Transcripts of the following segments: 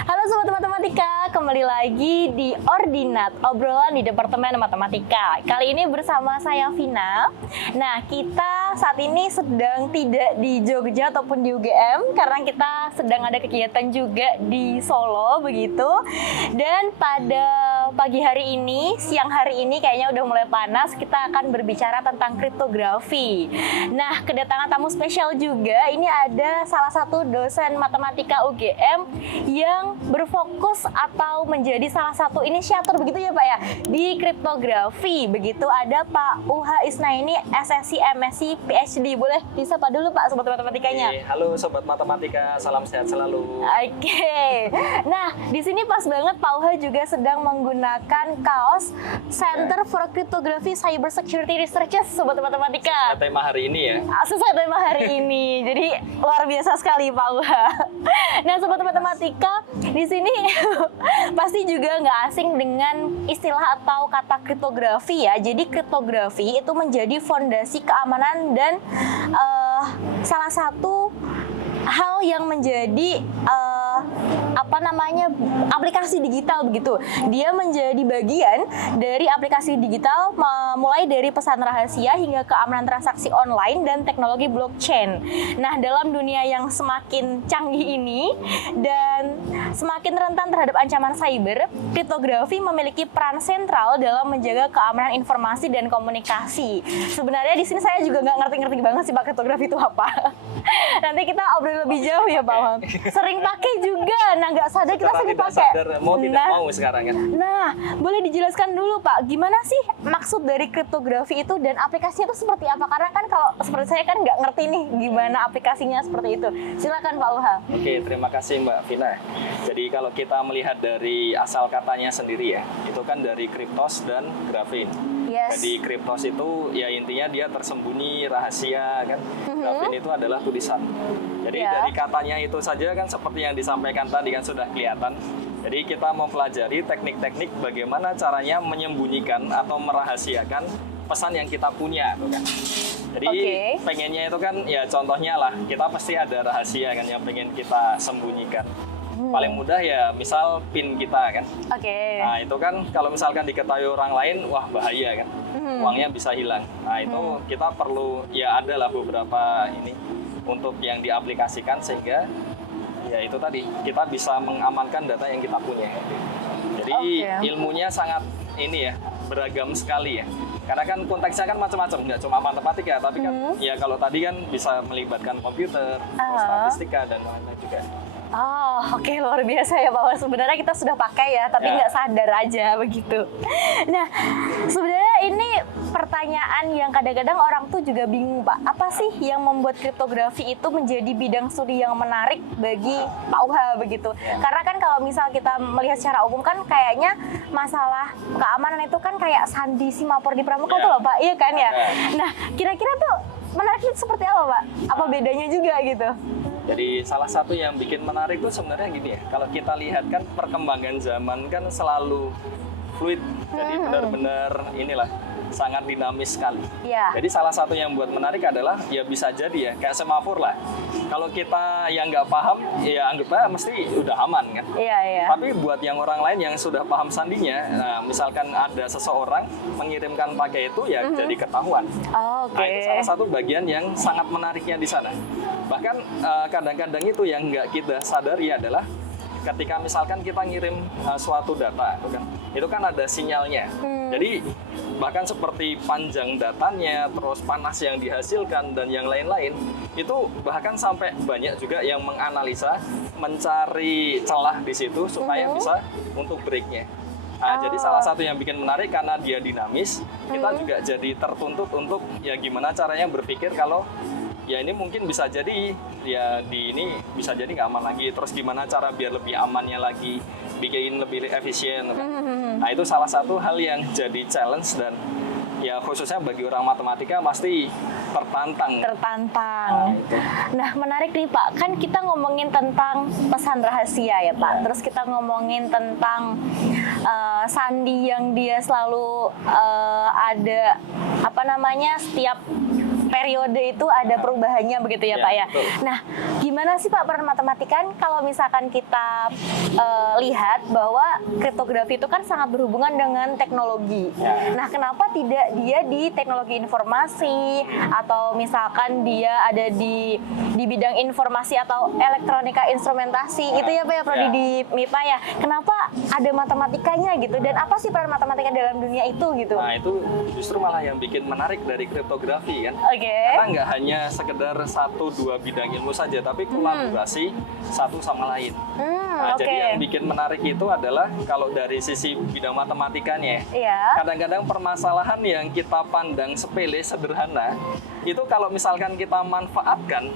Halo Sobat Matematika, kembali lagi di Ordinat, obrolan di Departemen Matematika. Kali ini bersama saya Vina. Nah, kita saat ini sedang tidak di Jogja ataupun di UGM karena kita sedang ada kegiatan juga di Solo begitu. Dan pada pagi hari ini, siang hari ini kayaknya udah mulai panas, kita akan berbicara tentang kriptografi. Nah, kedatangan tamu spesial juga, ini ada salah satu dosen matematika UGM yang berfokus atau menjadi salah satu inisiator begitu ya Pak ya di kriptografi. Begitu ada Pak Uha Isnaini, SSC, MSc, PhD. Boleh disapa dulu Pak sobat matematikanya. Halo sobat matematika, salam sehat selalu. Oke. Nah, di sini pas banget Pak Uha juga sedang menggunakan kaos Center for Cryptography Cyber Security Research sobat matematika. Tema hari ini ya. Sesuai tema hari ini. Jadi luar biasa sekali Pak Uha. Nah, sobat matematika, di sini pasti juga nggak asing dengan istilah atau kata kriptografi ya. Jadi kriptografi itu menjadi fondasi keamanan dan salah satu hal yang menjadi aplikasi digital begitu. Dia menjadi bagian dari aplikasi digital mulai dari pesan rahasia hingga keamanan transaksi online dan teknologi blockchain. Nah, dalam dunia yang semakin canggih ini dan semakin rentan terhadap ancaman cyber, kriptografi memiliki peran sentral dalam menjaga keamanan informasi dan komunikasi. Sebenarnya di sini saya juga nggak ngerti-ngerti banget sih Pak kriptografi itu apa. Nanti kita obrol lebih jauh ya Pak. Sering pakai juga, nah nggak sadar kita sering pakai. Tidak mau sekarang kan. Nah, boleh dijelaskan dulu Pak, gimana sih maksud dari kriptografi itu dan aplikasinya itu seperti apa? Karena kan kalau seperti saya kan nggak ngerti nih gimana aplikasinya seperti itu. Silakan Pak Uha. Oke, terima kasih Mbak Vina. Jadi kalau kita melihat dari asal katanya sendiri ya, itu kan dari kriptos dan grafin. Yes. Jadi kriptos itu ya intinya dia tersembunyi, rahasia kan. Grafin itu adalah tulisan. Jadi dari katanya itu saja kan seperti yang disampaikan tadi kan sudah kelihatan. Jadi kita mempelajari teknik-teknik bagaimana caranya menyembunyikan atau merahasiakan pesan yang kita punya tuh kan. Jadi pengennya itu kan ya contohnya lah, kita pasti ada rahasia kan yang pengen kita sembunyikan. Paling mudah ya misal PIN kita kan. Nah itu kan kalau misalkan diketahui orang lain, wah bahaya kan. Uangnya bisa hilang. Nah itu kita perlu ya adalah beberapa ini untuk yang diaplikasikan sehingga ya itu tadi kita bisa mengamankan data yang kita punya. Jadi ilmunya sangat ini ya beragam sekali ya. Karena kan konteksnya kan macam-macam, nggak cuma matematika, tapi kan ya kalau tadi kan bisa melibatkan komputer, statistika dan lain-lain juga. Oh, oke, luar biasa ya Pak. Sebenarnya kita sudah pakai ya, tapi nggak sadar aja begitu. Nah, sebenarnya ini pertanyaan yang kadang-kadang orang tuh juga bingung Pak. Apa sih yang membuat kriptografi itu menjadi bidang studi yang menarik bagi Pak Uha begitu? Karena kan kalau misal kita melihat secara umum kan kayaknya masalah keamanan itu kan kayak Sandi Simapor di Pramuka tuh loh Pak, iya kan ya? Nah, kira-kira tuh menariknya seperti apa Pak? Apa bedanya juga gitu? Jadi salah satu yang bikin menarik itu sebenarnya gini ya, kalau kita lihat kan perkembangan zaman kan selalu fluid, jadi benar-benar inilah sangat dinamis sekali. Jadi salah satu yang buat menarik adalah ya bisa jadi ya kayak semafor lah. Kalau kita yang nggak paham ya anggapnya mesti udah aman kan. Tapi buat yang orang lain yang sudah paham sandinya, nah, misalkan ada seseorang mengirimkan pakai itu ya jadi ketahuan. Nah itu salah satu bagian yang sangat menariknya di sana. Bahkan kadang-kadang itu yang nggak kita sadari adalah ketika misalkan kita ngirim suatu data, itu kan ada sinyalnya. Jadi bahkan seperti panjang datanya, terus panas yang dihasilkan dan yang lain-lain, itu bahkan sampai banyak juga yang menganalisa, mencari celah di situ supaya bisa untuk breaknya. Nah, jadi salah satu yang bikin menarik karena dia dinamis, kita juga jadi tertuntut untuk ya gimana caranya berpikir kalau ya ini mungkin bisa jadi ya di ini bisa jadi nggak aman lagi, terus gimana cara biar lebih amannya lagi, bikin lebih efisien. Nah itu salah satu hal yang jadi challenge dan ya khususnya bagi orang matematika pasti tertantang. Nah menarik nih Pak, kan kita ngomongin tentang pesan rahasia ya Pak, terus kita ngomongin tentang sandi yang dia selalu ada setiap periode itu ada perubahannya begitu ya, Pak ya. Betul. Nah, gimana sih Pak peran matematika kalau misalkan kita lihat bahwa kriptografi itu kan sangat berhubungan dengan teknologi. Ya. Nah, kenapa tidak dia di teknologi informasi atau misalkan dia ada di bidang informasi atau elektronika instrumentasi itu ya Pak ya, prodi di MIPA ya. Kenapa ada matematikanya gitu dan apa sih peran matematika dalam dunia itu gitu? Nah, itu justru malah yang bikin menarik dari kriptografi kan. Oke. Karena nggak hanya sekedar 1-2 bidang ilmu saja, tapi kolaborasi satu sama lain. Nah, jadi yang bikin menarik itu adalah kalau dari sisi bidang matematikanya, kadang-kadang permasalahan yang kita pandang sepele, sederhana, itu kalau misalkan kita manfaatkan,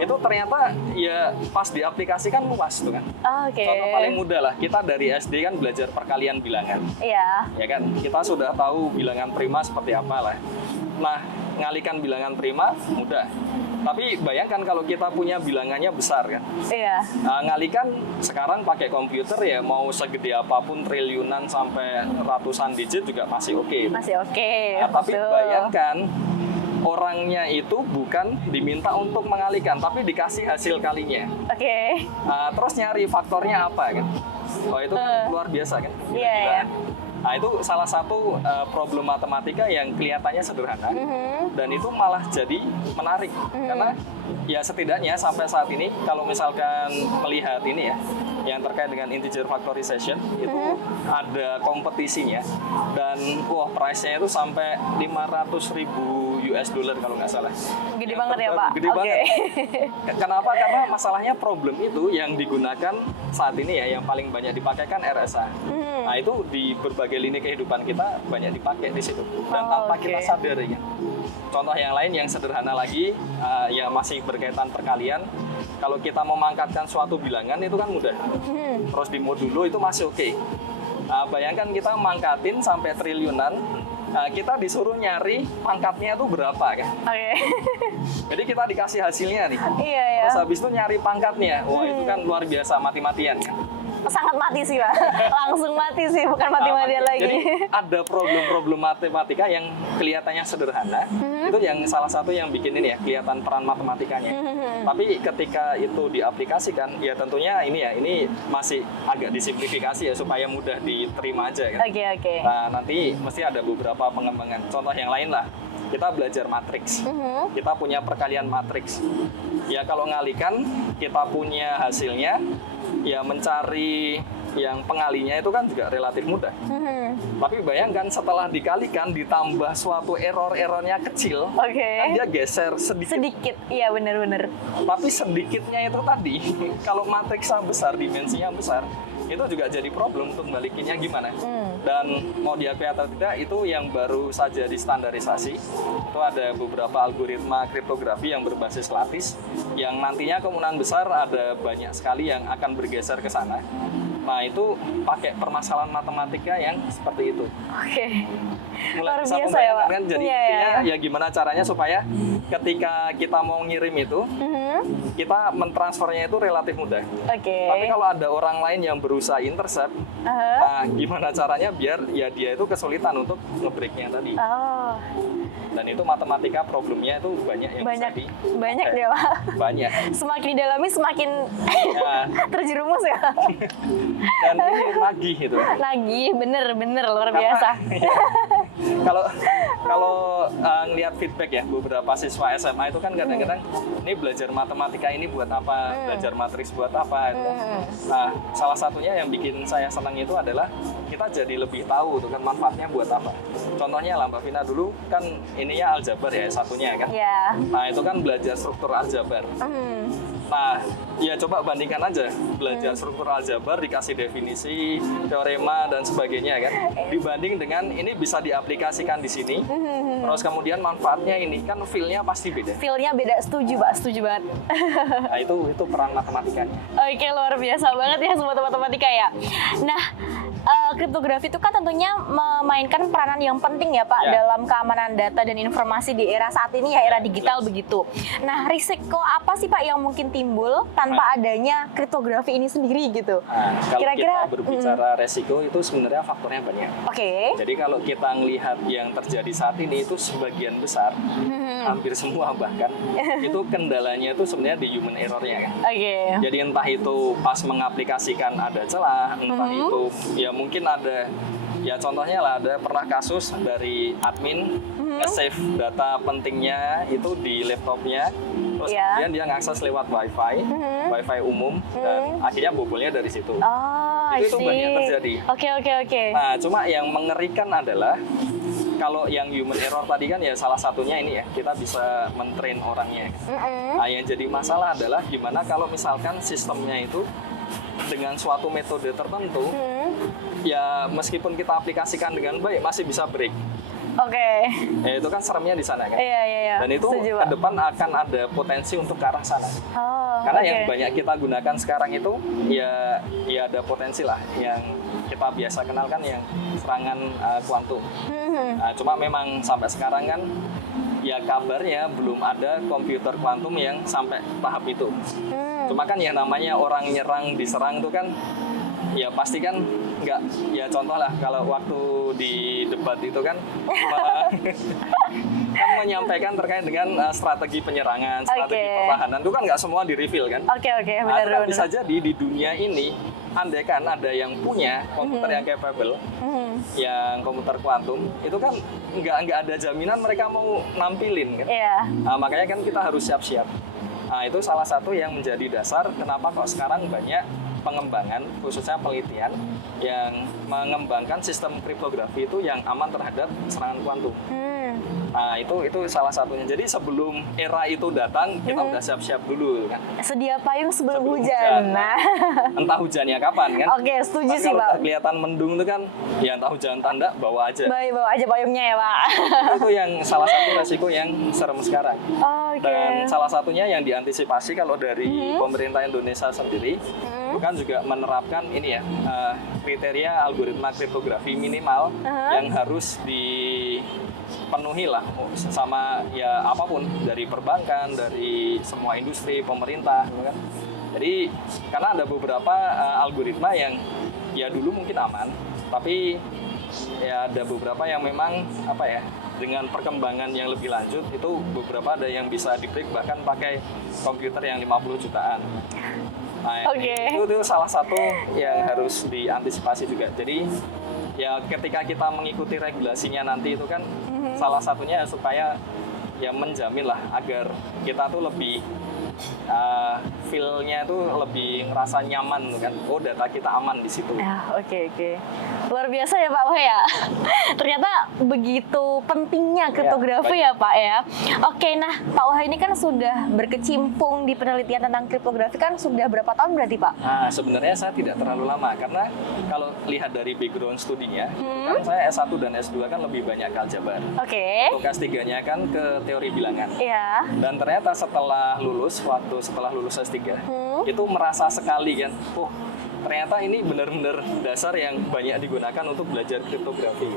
itu ternyata ya pas diaplikasikan luas tuh kan. Contoh paling mudah lah, kita dari SD kan belajar perkalian bilangan. Iya. Ya kan, kita sudah tahu bilangan prima seperti apa lah. Nah, ngalikan bilangan prima mudah. Tapi bayangkan kalau kita punya bilangannya besar kan. Iya. Nah, ngalikan sekarang pakai komputer ya mau segede apapun triliunan sampai ratusan digit juga masih oke. Masih oke. Nah, tapi bayangkan orangnya itu bukan diminta untuk mengalikan, tapi dikasih hasil kalinya. Oke. Nah, terus nyari faktornya apa kan? Oh itu kan luar biasa kan? Iya. Nah itu salah satu problem matematika yang kelihatannya sederhana dan itu malah jadi menarik karena ya setidaknya sampai saat ini kalau misalkan melihat ini ya yang terkait dengan integer factorization itu ada kompetisinya dan price-nya itu sampai 500.000 US dollar kalau nggak salah. Gede banget ya Pak? Gede banget. Kenapa? Karena masalahnya problem itu yang digugakan saat ini ya yang paling banyak dipakai kan RSA. Nah itu di berbagai lini kehidupan kita banyak dipakai di situ dan tanpa kita sadar ya. Contoh yang lain yang sederhana lagi yang masih berkaitan perkalian, kalau kita memangkatkan suatu bilangan itu kan mudah. Terus di modulo itu masih oke. Bayangkan kita mangkatin sampai triliunan, kita disuruh nyari pangkatnya itu berapa kan? Jadi kita dikasih hasilnya nih. Terus habis itu nyari pangkatnya. Wah itu kan luar biasa mati-matian kan? Sangat mati sih Pak, langsung mati sih, bukan mati-matian lagi. Jadi ada problem-problem matematika yang kelihatannya sederhana, itu yang salah satu yang bikin ini ya, kelihatan peran matematikanya. Tapi ketika itu diaplikasikan, ya tentunya ini masih agak disimplifikasi ya, supaya mudah diterima aja kan. Nah nanti mesti ada beberapa pengembangan, contoh yang lain lah. Kita belajar matriks, kita punya perkalian matriks. Ya kalau ngalikan, kita punya hasilnya, ya mencari yang pengalinya itu kan juga relatif mudah. Tapi bayangkan setelah dikalikan ditambah suatu error-errornya kecil, kan dia geser sedikit. Iya benar-benar. Tapi sedikitnya itu tadi, kalau matriksnya besar, dimensinya besar, itu juga jadi problem untuk balikinnya gimana. Dan mau diakui atau tidak, itu yang baru saja distandarisasi. Itu ada beberapa algoritma kriptografi yang berbasis lattice, yang nantinya kemungkinan besar ada banyak sekali yang akan bergeser ke sana. Nah itu pakai permasalahan matematika yang seperti itu. Luar biasa ya Pak. Kan? Jadi ya gimana caranya supaya ketika kita mau ngirim itu, kita mentransfernya itu relatif mudah. Tapi kalau ada orang lain yang berusaha intercept, nah gimana caranya biar ya dia itu kesulitan untuk nge-break-nya tadi. Dan itu matematika problemnya itu banyak yang banyak deh Pak. Banyak. Semakin didalami semakin terjerumus ya. Dan ini nagih itu. Nagih, bener luar biasa. Kalau ngelihat feedback ya beberapa siswa SMA itu kan kadang-kadang ini belajar matematika ini buat apa, belajar matriks buat apa. Nah salah satunya yang bikin saya senang itu adalah kita jadi lebih tahu tuh kan manfaatnya buat apa. Contohnya lah Mbak Vina dulu kan ininya aljabar ya satunya kan. Nah itu kan belajar struktur aljabar. Nah, ya coba bandingkan aja belajar struktur aljabar dikasih definisi, teorema dan sebagainya kan, dibanding dengan ini bisa diaplikasikan di sini. Terus kemudian manfaatnya ini kan feel-nya pasti beda. Feel-nya beda, setuju Pak, setuju banget. Nah, itu peran matematikanya. Luar biasa banget ya semua matematika ya. Nah, kriptografi itu kan tentunya memainkan peranan yang penting ya Pak dalam keamanan data dan informasi di era saat ini ya, era digital begitu. Nah, risiko apa sih Pak yang mungkin timbul tanpa adanya kriptografi ini sendiri gitu? Kalau kira-kira kita berbicara resiko itu sebenarnya faktornya banyak. Jadi kalau kita melihat yang terjadi saat ini itu sebagian besar, hampir semua bahkan, itu kendalanya itu sebenarnya di human error-nya kan. Jadi entah itu pas mengaplikasikan ada celah, entah itu ya mungkin ada, ya contohnya lah ada pernah kasus dari admin nge-save data pentingnya itu di laptopnya, terus kemudian dia ngakses lewat wifi umum, dan akhirnya bobolnya dari situ. Itu banyak terjadi. Nah, cuma yang mengerikan adalah kalau yang human error tadi kan ya salah satunya ini ya, kita bisa men-train orangnya. Nah, yang jadi masalah adalah gimana kalau misalkan sistemnya itu dengan suatu metode tertentu, ya meskipun kita aplikasikan dengan baik masih bisa break. Ya, itu kan seremnya di sana kan. Dan itu ke depan akan ada potensi untuk ke arah sana. Karena yang banyak kita gunakan sekarang itu ya ada potensi lah yang kita biasa kenal kan yang serangan kuantum. Nah, cuma memang sampai sekarang kan ya kabarnya belum ada komputer kuantum yang sampai tahap itu. Cuma kan ya namanya orang nyerang diserang itu kan ya pasti kan nggak, ya contoh lah kalau waktu di debat itu kan kan menyampaikan terkait dengan strategi penyerangan, strategi pertahanan itu kan nggak semua di-reveal kan. Benar. Bisa jadi di dunia ini andai kan ada yang punya komputer yang capable, yang komputer kuantum itu kan nggak ada jaminan mereka mau nampilin kan. Nah, makanya kan kita harus siap-siap. Nah, itu salah satu yang menjadi dasar kenapa kok sekarang banyak pengembangan, khususnya penelitian yang mengembangkan sistem kriptografi itu yang aman terhadap serangan kuantum. Nah, itu salah satunya. Jadi sebelum era itu datang, kita udah siap-siap dulu kan. Sedia payung sebelum hujan. Nah, entah hujannya kapan kan. Setuju sih Pak. Kelihatan mendung itu kan, ya entah hujan tanda bawa aja. Bawa aja payungnya ya Pak. Itu yang salah satu resiko yang serem sekarang. Dan salah satunya yang diantisipasi kalau dari pemerintah Indonesia sendiri, kan juga menerapkan ini ya, kriteria algoritma kriptografi minimal yang harus dipenuhi lah sama ya apapun, dari perbankan, dari semua industri, pemerintah gitu kan. Jadi karena ada beberapa algoritma yang ya dulu mungkin aman, tapi ya ada beberapa yang memang apa ya, dengan perkembangan yang lebih lanjut itu beberapa ada yang bisa di-break bahkan pakai komputer yang 50 jutaan. Nah, itu salah satu yang harus diantisipasi juga. Jadi ya ketika kita mengikuti regulasinya nanti itu kan salah satunya supaya ya menjamin lah agar kita tuh lebih feel-nya itu lebih ngerasa nyaman kan. Oh, data kita aman di situ. Luar biasa ya Pak Wah ya. Ternyata begitu pentingnya kriptografi ya Pak ya. Nah Pak Wah ini kan sudah berkecimpung di penelitian tentang kriptografi kan sudah berapa tahun berarti Pak? Nah, sebenarnya saya tidak terlalu lama karena kalau lihat dari background studinya, kan saya S1 dan S2 kan lebih banyak ke aljabar. Untuk S3-nya kan ke teori bilangan. Dan ternyata setelah lulus S3 itu merasa sekali kan, ternyata ini benar-benar dasar yang banyak digunakan untuk belajar kriptografi.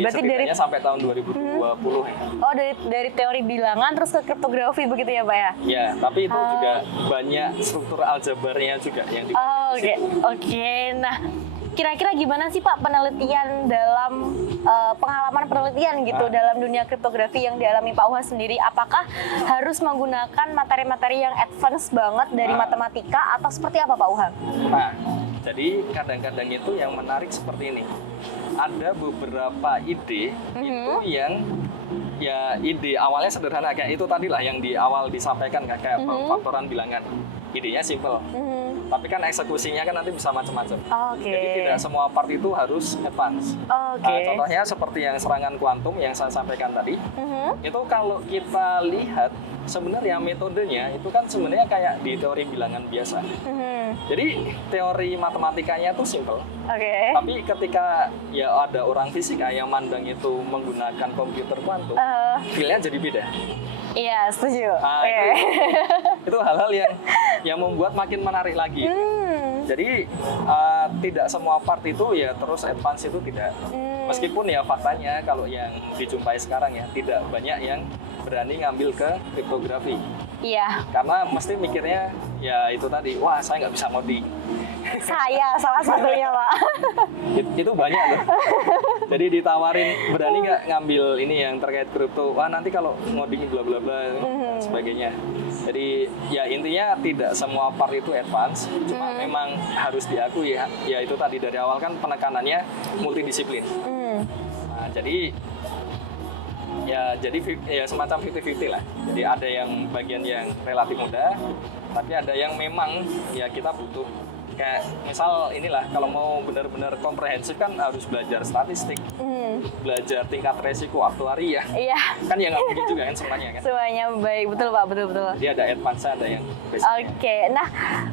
Berarti dari sampai tahun 2020 ya. Dari teori bilangan terus ke kriptografi begitu ya Pak ya? Ya, tapi itu juga banyak struktur aljabarnya juga yang digunakan. Nah, kira-kira gimana sih Pak penelitian dalam pengalaman penelitian gitu dalam dunia kriptografi yang dialami Pak Wah sendiri? Apakah harus menggunakan materi-materi yang advance banget dari matematika atau seperti apa Pak Wah? Nah, jadi kadang-kadang itu yang menarik seperti ini. Ada beberapa ide itu yang ya ide awalnya sederhana kayak itu tadi lah yang di awal disampaikan kayak faktoran bilangan. Idenya simple. Tapi kan eksekusinya kan nanti bisa macam-macam. Jadi tidak semua part itu harus advance. Nah, contohnya seperti yang serangan kuantum yang saya sampaikan tadi, itu kalau kita lihat sebenarnya metodenya itu kan sebenarnya kayak di teori bilangan biasa. Jadi teori matematikanya itu simple. Tapi ketika ya ada orang fisika yang mandang itu menggunakan komputer kuantum, feel-nya jadi beda. Setuju. Nah, itu hal-hal yang yang membuat makin menarik lagi. Jadi tidak semua part itu ya terus advance itu tidak. Meskipun ya faktanya kalau yang dijumpai sekarang ya tidak banyak yang berani ngambil ke kriptografi. Iya. Karena mesti mikirnya ya itu tadi, wah saya nggak bisa ngoding. Saya salah satunya, Pak. Itu banyak loh. Jadi ditawarin berani nggak ngambil ini yang terkait kripto. Wah nanti kalau ngoding bla bla bla dan sebagainya. Jadi ya intinya tidak semua part itu advance. Cuma memang harus diakui ya itu tadi dari awal kan penekanannya multidisiplin. Nah, jadi ya semacam 50-50 lah. Jadi ada yang bagian yang relatif mudah, tapi ada yang memang ya kita butuh. Kayak misal inilah kalau mau benar-benar komprehensif kan harus belajar statistik, belajar tingkat resiko aktuari ya. Iya. Kan ya nggak mungkin juga kan semuanya kan. Semuanya baik, betul Pak, betul. Jadi ada advance, ada yang basic. Oke, nah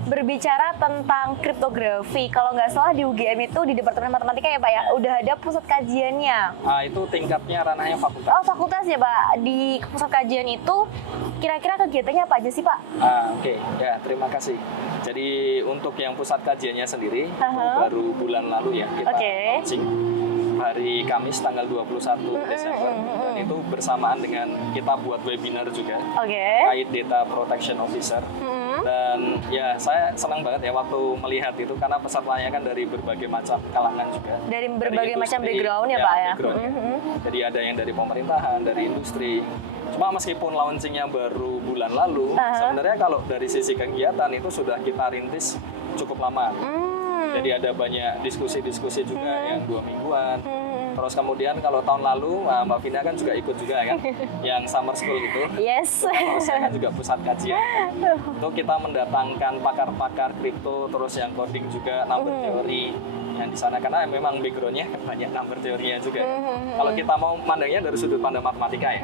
berbicara tentang kriptografi, kalau nggak salah di UGM itu di Departemen Matematika ya Pak ya, udah ada pusat kajiannya. Nah itu tingkatnya ranahnya fakultas. Oh fakultas ya Pak, di pusat kajian itu kira-kira kegiatannya apa aja sih Pak? Oke, ya terima kasih. Jadi untuk yang pusat kajiannya sendiri baru bulan lalu ya kita launching hari Kamis tanggal 21 Desember dan itu bersamaan dengan kita buat webinar juga terkait Data Protection Officer. Dan ya saya senang banget ya waktu melihat itu karena pesertanya kan dari berbagai macam kalangan juga. Dari berbagai macam background ya Pak ya. Jadi ada yang dari pemerintahan, dari industri. Cuma meskipun launchingnya baru bulan lalu, sebenarnya kalau dari sisi kegiatan itu sudah kita rintis cukup lama. Jadi ada banyak diskusi-diskusi juga yang 2 mingguan. Terus kemudian kalau tahun lalu Mbak Vina kan juga ikut juga kan, yang summer school itu. Yes. Terus saya kan juga pusat kajian. Itu kita mendatangkan pakar-pakar kripto, terus yang coding juga, number teori yang di sana karena memang backgroundnya banyak number teorinya juga. Kalau kita mau mandangnya dari sudut pandang matematika ya,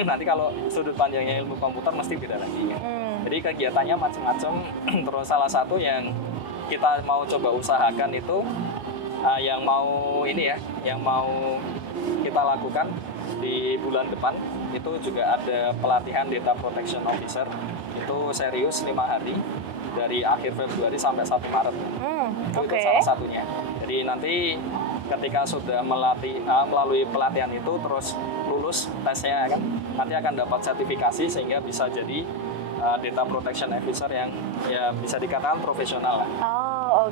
nanti kalau sudut pandangnya ilmu komputer mesti beda lagi. Ya. Jadi kegiatannya macam-macam. Terus salah satu yang kita mau coba usahakan itu yang mau kita lakukan di bulan depan itu juga ada pelatihan Data Protection Officer itu serius 5 hari dari akhir Februari sampai 1 Maret. Itu salah satunya. Jadi nanti ketika sudah melalui pelatihan itu terus lulus tesnya kan nanti akan dapat sertifikasi sehingga bisa jadi Data Protection Officer yang ya bisa dikatakan profesional lah.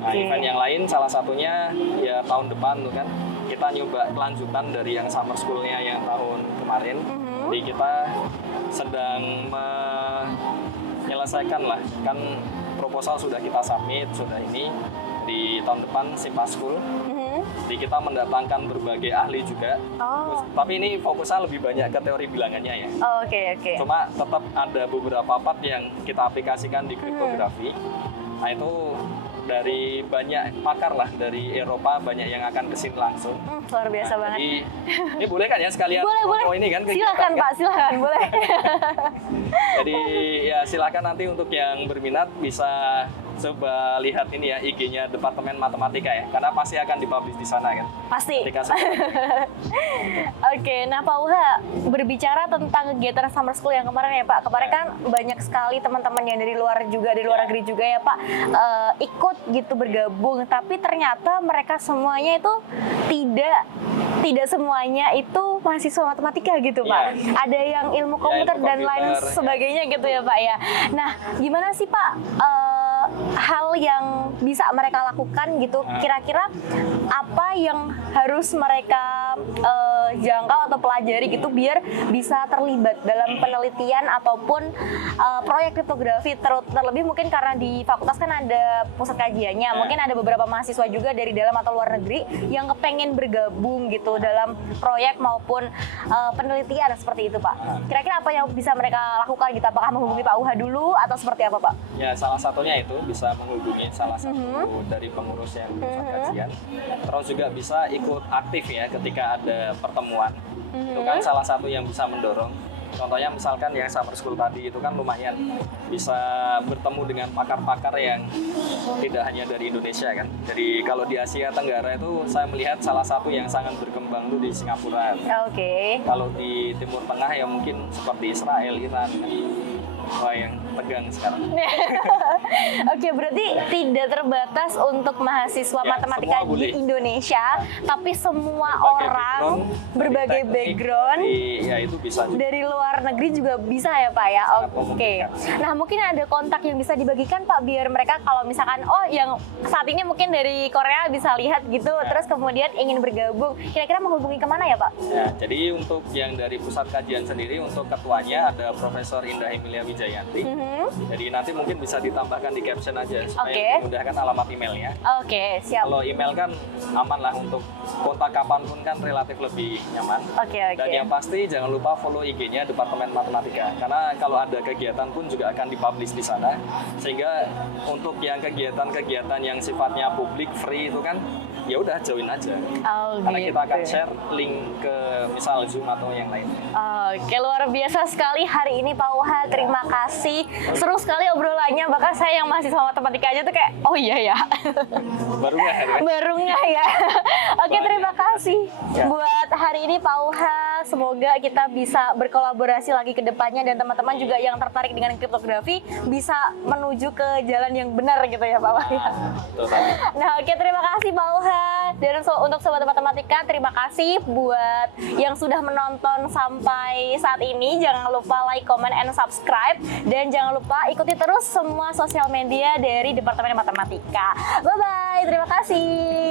Nah, event yang lain salah satunya ya tahun depan tuh kan kita nyoba kelanjutan dari yang summer school-nya yang tahun kemarin. Jadi kita sedang menyelesaikan lah kan proposal sudah kita submit sudah ini di tahun depan Sipaskul. Jadi kita mendatangkan berbagai ahli juga. Tapi ini fokusnya lebih banyak ke teori bilangannya ya. Oke. Cuma tetap ada beberapa part yang kita aplikasikan di kriptografi. Nah itu dari banyak pakar lah dari Eropa banyak yang akan kesini langsung. Luar biasa banget. Jadi ini boleh kan ya sekalian boleh. ini kan Silakan Pak, silakan boleh. Jadi ya silakan nanti untuk yang berminat bisa coba lihat ini ya IG-nya Departemen Matematika ya karena pasti akan dipublish di sana kan. Pasti. Oke, nah Pak Uha berbicara tentang kegiatan summer school yang kemarin ya Pak. Kemarin kan banyak sekali teman-teman yang dari luar negeri juga ya Pak ikut gitu bergabung tapi ternyata mereka semuanya itu tidak semuanya itu mahasiswa matematika gitu Pak. Ada yang ilmu komputer dan lain sebagainya gitu ya Pak ya. Nah, gimana sih Pak hal yang bisa mereka lakukan gitu? Kira-kira apa yang harus mereka jangkau atau pelajari gitu biar bisa terlibat dalam penelitian ataupun proyek kriptografi terlebih mungkin karena di fakultas kan ada pusat kajiannya. Mungkin ada beberapa mahasiswa juga dari dalam atau luar negeri yang kepengen bergabung gitu dalam proyek maupun penelitian seperti itu Pak. Kira-kira apa yang bisa mereka lakukan gitu? Apakah menghubungi Pak Uha dulu atau seperti apa Pak? Ya salah satunya itu bisa menghubungi salah satu dari pengurus yang pusat kajian. Terus juga bisa ikut aktif ya ketika ada pertemuan. Itu kan salah satu yang bisa mendorong. Contohnya misalkan yang summer school tadi itu kan lumayan bisa bertemu dengan pakar-pakar yang tidak hanya dari Indonesia kan. Jadi kalau di Asia Tenggara itu saya melihat salah satu yang sangat berkembang itu di Singapura. Kalau di Timur Tengah ya mungkin seperti Israel, Iran. Wah yang tegang sekarang. Oke, berarti tidak terbatas untuk mahasiswa Ya, matematika semua di boleh. Indonesia, tapi semua orang berbagai teknik, background ya itu bisa juga. dari luar negeri juga bisa ya Pak ya. Sangat Oke. memungkinkan. Nah, mungkin ada kontak yang bisa dibagikan Pak biar mereka kalau misalkan yang saat ini mungkin dari Korea bisa lihat gitu, terus kemudian ingin bergabung, kira-kira menghubungi kemana ya Pak? Ya, jadi untuk yang dari pusat kajian sendiri, untuk ketuanya ada Profesor Indah Emilia Wijayanti. Jadi nanti mungkin bisa ditambahkan di caption aja supaya Oke. memudahkan alamat emailnya. Oke, siap. Kalau email kan aman lah, untuk kontak kapanpun kan relatif lebih nyaman. Oke. Dan yang pasti jangan lupa follow IG-nya Departemen Matematika, karena kalau ada kegiatan pun juga akan dipublish di sana. Sehingga untuk yang kegiatan-kegiatan yang sifatnya publik free itu kan ya udah join aja. Karena kita akan share link ke misal Zoom atau yang lain. Oke, luar biasa sekali hari ini Pak Uha. Terima kasih. Seru sekali obrolannya. Bahkan saya yang mahasiswa matematika aja tuh kayak, oh iya ya. Baru nggak hari ini? Baru nggak ya. Oke, terima kasih buat hari ini Pak Uha. Semoga kita bisa berkolaborasi lagi ke depannya dan teman-teman juga yang tertarik dengan kriptografi bisa menuju ke jalan yang benar gitu ya Pak Uha. Betul tadi. Nah, oke, terima kasih Pak Uha. Dan untuk sobat matematika, terima kasih buat yang sudah menonton sampai saat ini. Jangan lupa like, comment, and subscribe. Dan jangan lupa ikuti terus semua sosial media dari Departemen Matematika. Bye-bye, terima kasih.